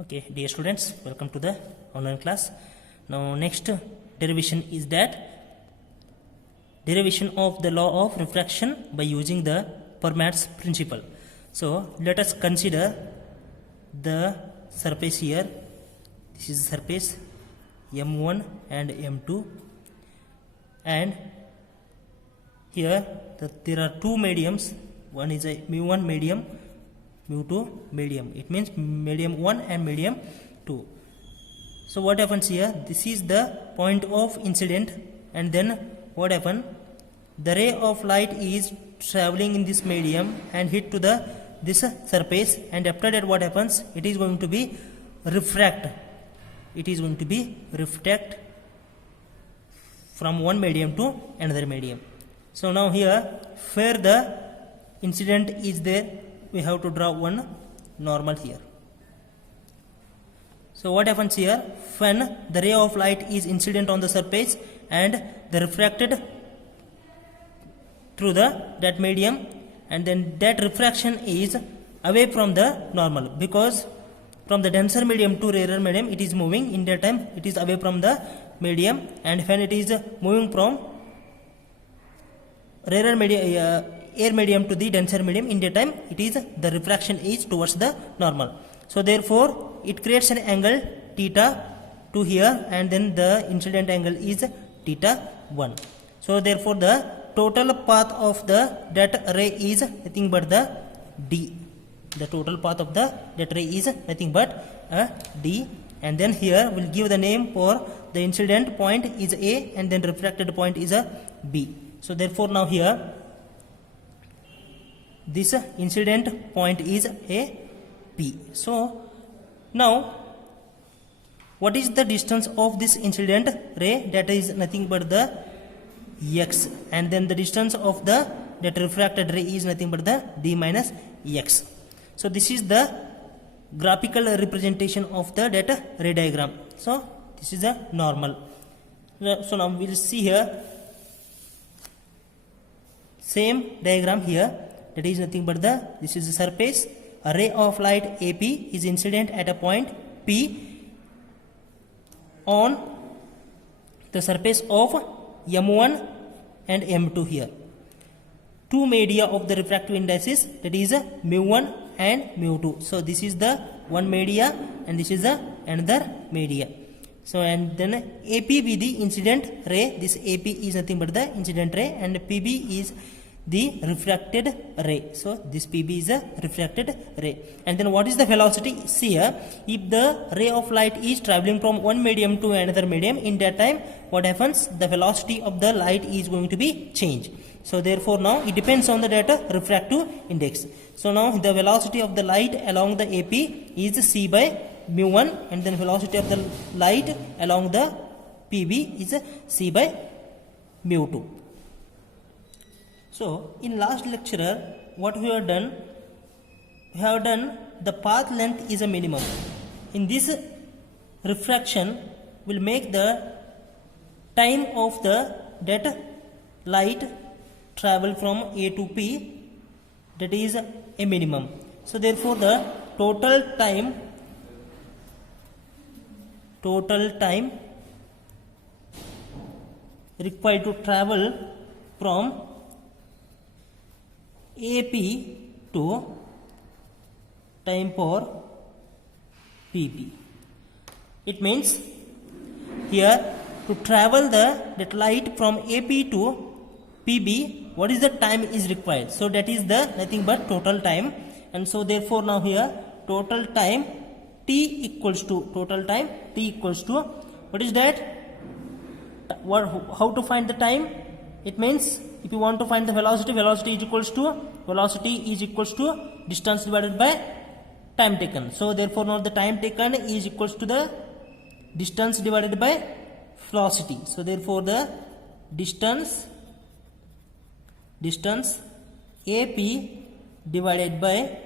Okay, dear students, welcome to the online class. Now, next derivation is that derivation of the law of refraction by using the Fermat's principle. So, let us consider the surface here. This is the surface M1 and M2, and here there are two mediums. One is a mu1 medium, mu2 medium. It means medium 1 and medium 2. So what happens here? This is the point of incident, and then what happens? The ray of light is traveling in this medium and hit to this surface, and after that what happens? It is going to be refract. It is going to be refract from one medium to another medium. So now here, where the incident is there, we have to draw one normal here. So what happens here? When the ray of light is incident on the surface and the refracted through that medium, and then that refraction is away from the normal, because from the denser medium to rarer medium it is moving. In that time it is away from the medium, and when it is moving from rarer medium, air medium to the denser medium, in that time it is the refraction is towards the normal. So therefore it creates an angle theta 2 here, and then the incident angle is theta 1. So therefore the total path of that ray is nothing but the d. The total path of that ray is nothing but d, and then here we'll give the name for the incident point is A, and then refracted point is a B. So therefore now here this incident point is a P. So now what is the distance of this incident ray? That is nothing but the x, and then the distance of that refracted ray is nothing but the d minus x. So this is the graphical representation of that ray diagram. So this is a normal. So now we will see here same diagram here. That is nothing but this is the surface. A ray of light AP is incident at a point P on the surface of M1 and M2 here. Two media of the refractive indices, that is mu1 and mu2. So this is the one media, and this is the another media. So and then AP be the incident ray. This AP is nothing but the incident ray, and PB is the refracted ray. So this PB is a refracted ray. And then what is the velocity? See here, if the ray of light is traveling from one medium to another medium, in that time what happens? The velocity of the light is going to be changed. So therefore now it depends on the refractive index. So now the velocity of the light along the AP is c by mu1, and then velocity of the light along the PB is c by mu2. So in last lecture what we have done the path length is a minimum. In this refraction will make the time of that light travel from A to P, that is a minimum. So therefore the total time required to travel from AP to time for PP. It means here to travel that light from AP to PB, what is the time is required? So that is the nothing but total time, and so therefore now here total time T equals to what is that? How to find the time? It means if you want to find the velocity is equals to distance divided by time taken. So therefore now the time taken is equals to the distance divided by velocity. So therefore the distance AP divided by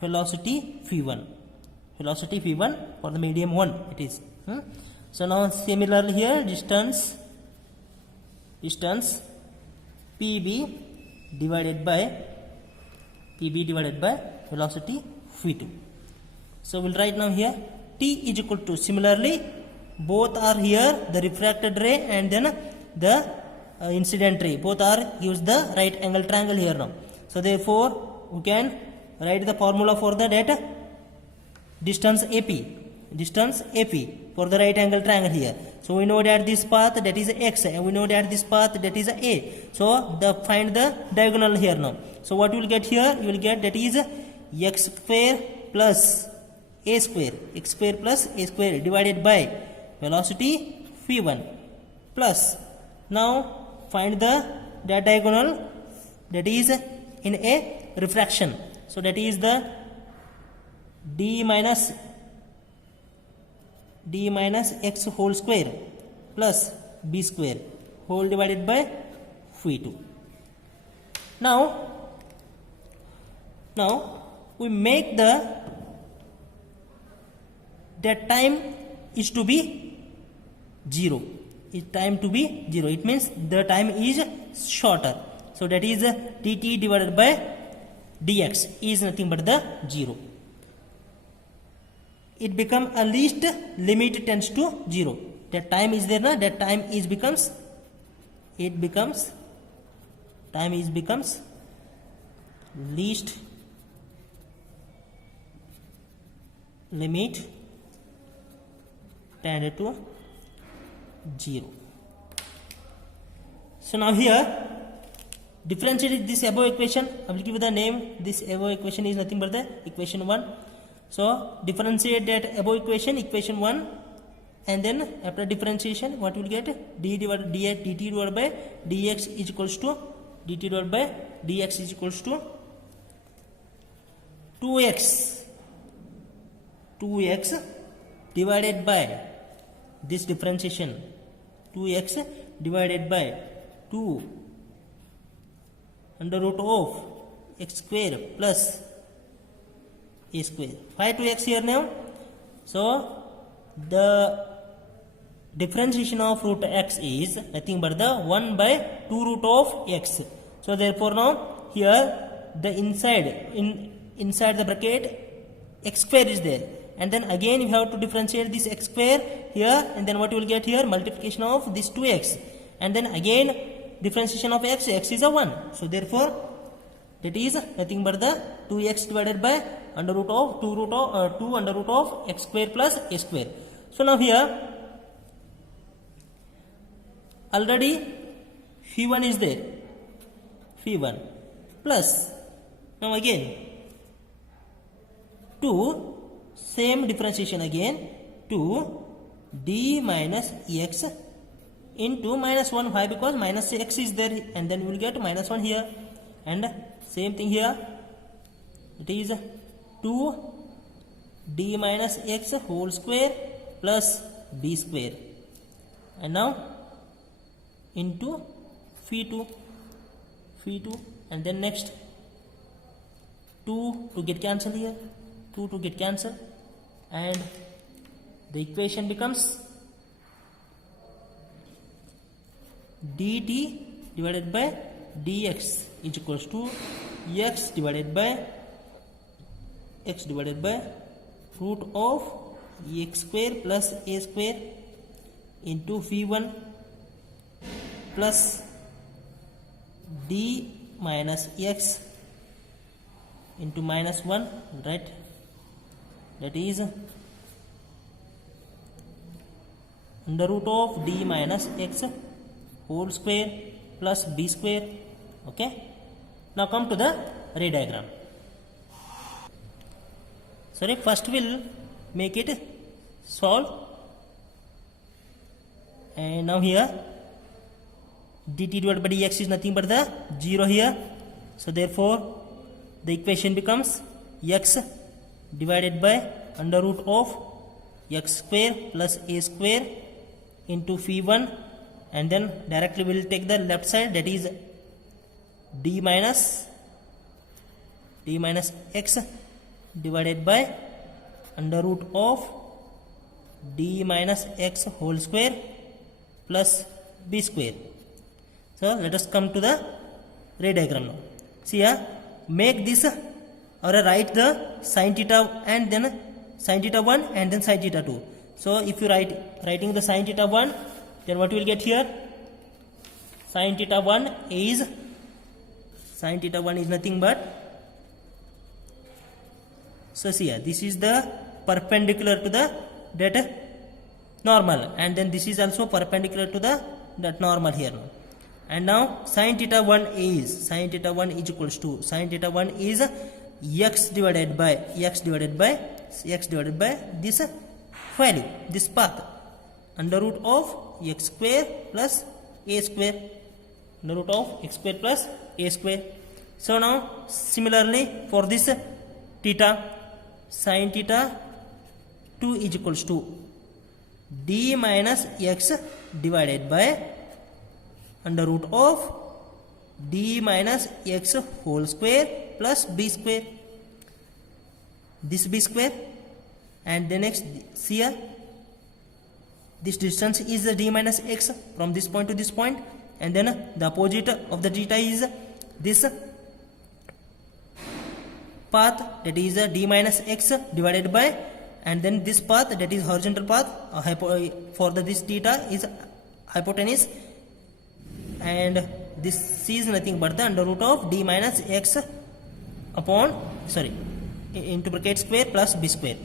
velocity v1 for the medium 1 it is. So now similarly here distance PB divided by velocity v2. So we'll write now here T is equal to, similarly both are here, the refracted ray and then the incident ray, both are gives the right angle triangle here now. So therefore we can write the formula for the that distance AP for the right angle triangle here. So we know that this path, that is x, and we know that this path, that is a. So find the diagonal here now. So what you will get here, you will get that is x square plus a square, x square plus a square divided by velocity v1 plus, now find the that diagonal that is in a refraction. So that is the d minus x whole square plus b square whole divided by v2. Now we make that time is to be 0. Time to be 0. It means the time is shorter. So that is dt divided by dx is nothing but the 0. It become a least limit tends to 0. That time is there, na? That time is becomes least limit tended to 0. So now here differentiate this above equation. I will give you the name. This above equation is nothing but the equation 1. So differentiate that above equation, equation 1, and then after differentiation what you will get, dt divided by dx is equals to 2x divided by this differentiation, 2x divided by 2 under root of x square plus a square. Why 2x here now? So the differentiation of root x is nothing but the 1 by 2 root of x. So therefore now here the inside the bracket x square is there, and then again you have to differentiate this x square here, and then what you will get here, multiplication of this 2x, and then again differentiation of x is a 1. So therefore that is nothing but the 2x divided by under root of 2 under root of x square plus a square. So now here already phi1 is there, phi1 plus, now again 2 same differentiation again, 2 d minus x into minus 1. Why? Because minus x is there, and then we will get minus 1 here, and same thing here, it is 2 d minus x whole square plus b square, and now into phi2, and then next 2 to get cancelled here, 2 to get cancelled, and the equation becomes dt divided by dx is equals to x divided by root of x square plus a square into v1 plus d minus x into minus 1, right? That is under root of d minus x whole square plus b square. Okay, now come to the ray diagram. Sorry, first we'll make it solve, and now here dt divided by dx is nothing but the 0 here. So therefore the equation becomes x divided by under root of x square plus a square into phi1, and then directly we will take the left side, that is d minus x divided by under root of d minus x whole square plus b square. So let us come to the ray diagram now. See here, make this or write the sin theta and then sin theta 1 and then sin theta 2. So if you writing the sin theta 1, then what you will get here? Sin theta 1 is nothing but, so see here, this is the perpendicular to the that normal, and then this is also perpendicular to the that normal here. And now sin theta 1 is equals to sin theta 1 is x divided by this value, this path, under root of x square plus a square, under root of x square plus a square. So now similarly for this theta, sin theta 2 is equals to d minus x divided by under root of d minus x whole square plus b square, this b square, and then next here this distance is the d minus x from this point to this point, and then the opposite of the theta is this path, that is d minus x divided by, and then this path, that is horizontal path, for this theta is hypotenuse, and this is nothing but the under root of d minus x upon into bracket square plus b square.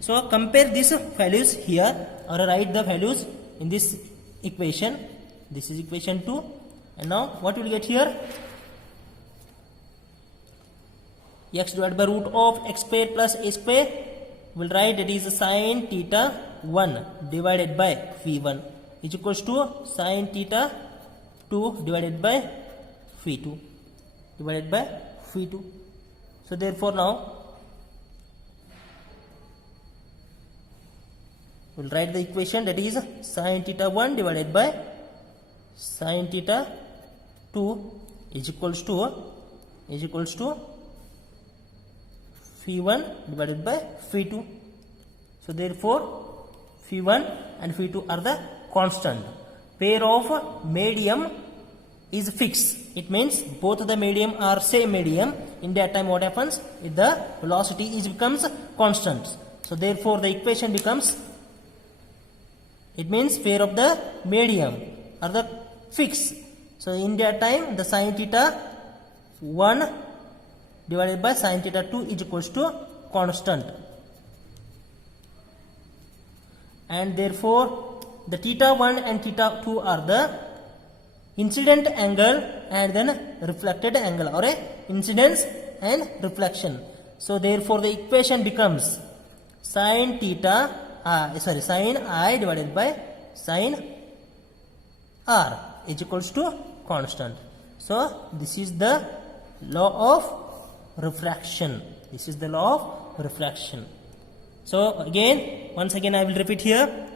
So compare these values here, or write the values in this equation. This is equation 2, and now what we will get here? X divided by root of x square plus a square, will write that is sin theta 1 divided by phi 1 is equals to sin theta 2 divided by phi 2 divided by phi 2. So therefore now we will write the equation, that is sin theta 1 divided by sin theta 2 is equals to phi 1 divided by phi 2. So therefore phi 1 and phi 2 are the constant. Pair of medium is fixed. It means both the medium are same medium. In that time what happens? The velocity becomes constant. So therefore the equation becomes, it means pair of the medium are the fixed. So in that time the sin theta 1 divided by sin theta 2 is equals to constant, and therefore the theta 1 and theta 2 are the incident angle and then reflected angle, or incidence and reflection. So therefore the equation becomes sin I divided by sin r is equals to constant. So this is the law of refraction. This is the law of refraction. So once again I will repeat here.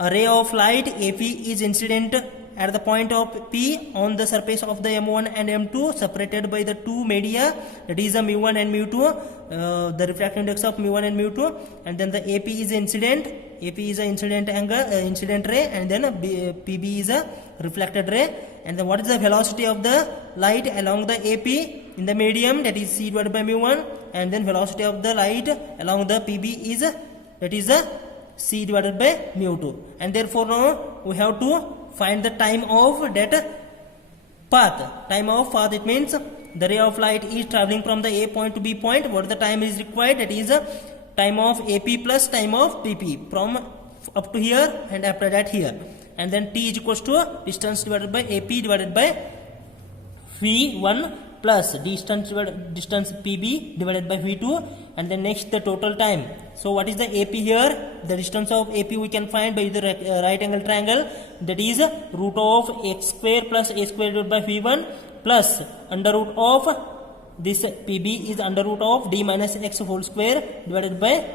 A ray of light AP is incident at the point of P on the surface of the M1 and M2 separated by the two media, that is the mu1 and mu2, the refractive index of mu1 and mu2, and then the AP is incident. AP is an incident angle, incident ray, and then PB is a reflected ray. And then what is the velocity of the light along the AP in the medium, that is c divided by mu1, and then velocity of the light along the PB is that is c divided by mu2. And therefore now we have to find the time of that path. Time of path, it means the ray of light is traveling from the A point to B point. What the time is required? That is time of AP plus time of PP from up to here and after that here. And then T is equals to distance divided by AP divided by V1 plus distance PB divided by V2, and then next the total time. So what is the AP here? The distance of AP we can find by the right angle triangle, that is root of x square plus a square divided by V1 plus under root of this PB is under root of d minus x whole square divided by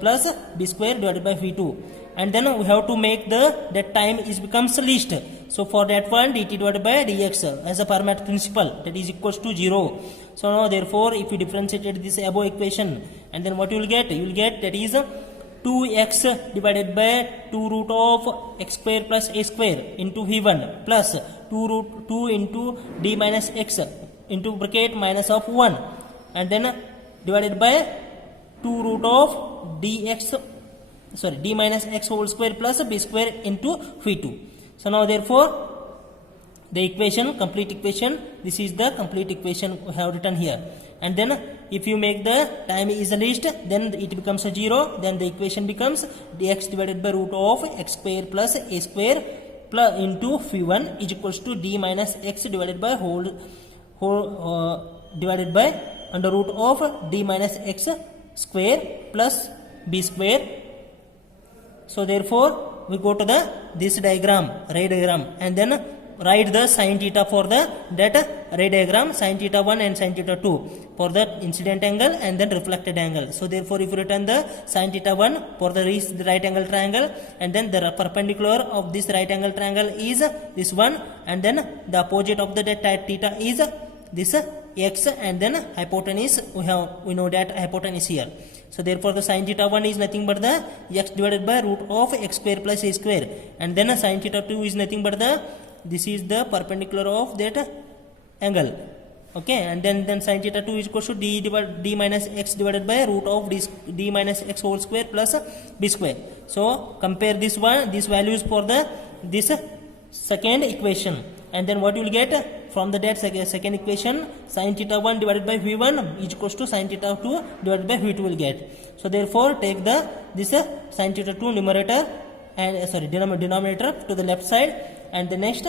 plus b square divided by V2. And then we have to make that time becomes least. So for that one, dt divided by dx as a Fermat principle, that is equals to 0. So now therefore if you differentiate this above equation, and then what you will get? You will get that is 2x divided by 2 root of x square plus a square into V1 plus 2 into d minus x into bracket minus of 1, and then divided by 2 root of d minus x whole square plus b square into phi 2. So now therefore the equation, complete equation, this is the complete equation we have written here. And then if you make the time is the least, then it becomes a 0, then the equation becomes dx divided by root of x square plus a square plus into phi 1 is equals to d minus x divided by divided by under root of d minus x square plus b square. So therefore we go to this diagram, ray diagram, and then write the sin theta for that ray diagram, sin theta 1 and sin theta 2 for the incident angle and then reflected angle. So therefore if you written the sin theta 1 for the right angle triangle, and then the perpendicular of this right angle triangle is this one, and then the opposite of the theta is this x, and then hypotenuse we know that hypotenuse here. So therefore the sin theta 1 is nothing but the x divided by root of x square plus a square, and then sin theta 2 is nothing but this is the perpendicular of that angle. Okay, and then sin theta 2 is equal to d minus x divided by root of d minus x whole square plus b square. So compare this values for this second equation, and then what you will get from that second equation, sin theta 1 divided by v1 is equals to sin theta 2 divided by v2 will get. So therefore take this sin theta 2 numerator and denominator to the left side, and the next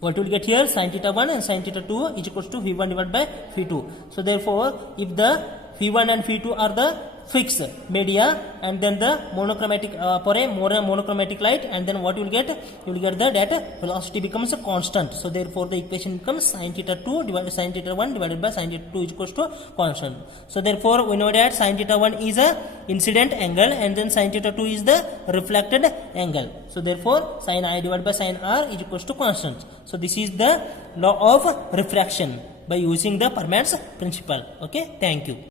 what you will get here, sin theta 1 and sin theta 2 is equals to v1 divided by v2. So therefore if the v1 and v2 are the fixed media, and then the monochromatic for a monochromatic light, and then what you will get that velocity becomes a constant. So therefore the equation becomes sin theta 2 divided sin theta 1 divided by sin theta 2 is equals to constant. So therefore we know that sin theta 1 is a incident angle, and then sin theta 2 is the reflected angle. So therefore sin I divided by sin R is equals to constant. So this is the law of refraction by using the Fermat's principle. Okay, thank you.